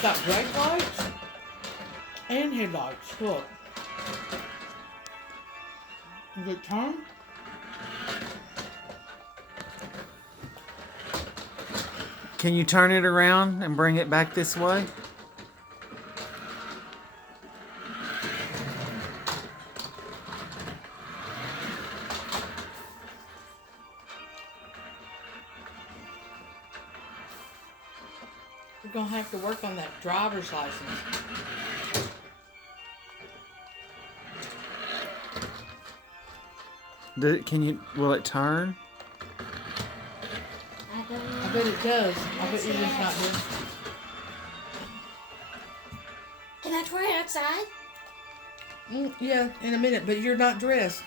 It's got brake lights and headlights. Look. Is it turn? Can you turn it around and bring it back this way? We're gonna have to work on that driver's license. Will it turn? I bet it does. I bet you're just not here. Can I try it outside? Yeah, in a minute, but you're not dressed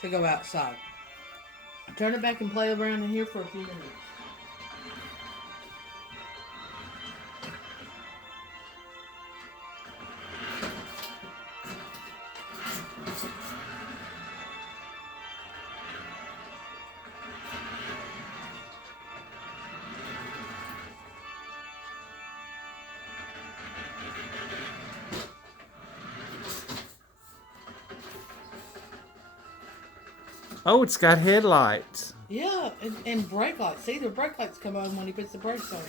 to go outside. Turn it back and play around in here for a few minutes. Oh, it's got headlights. Yeah, and brake lights. See, the brake lights come on when he puts the brakes on.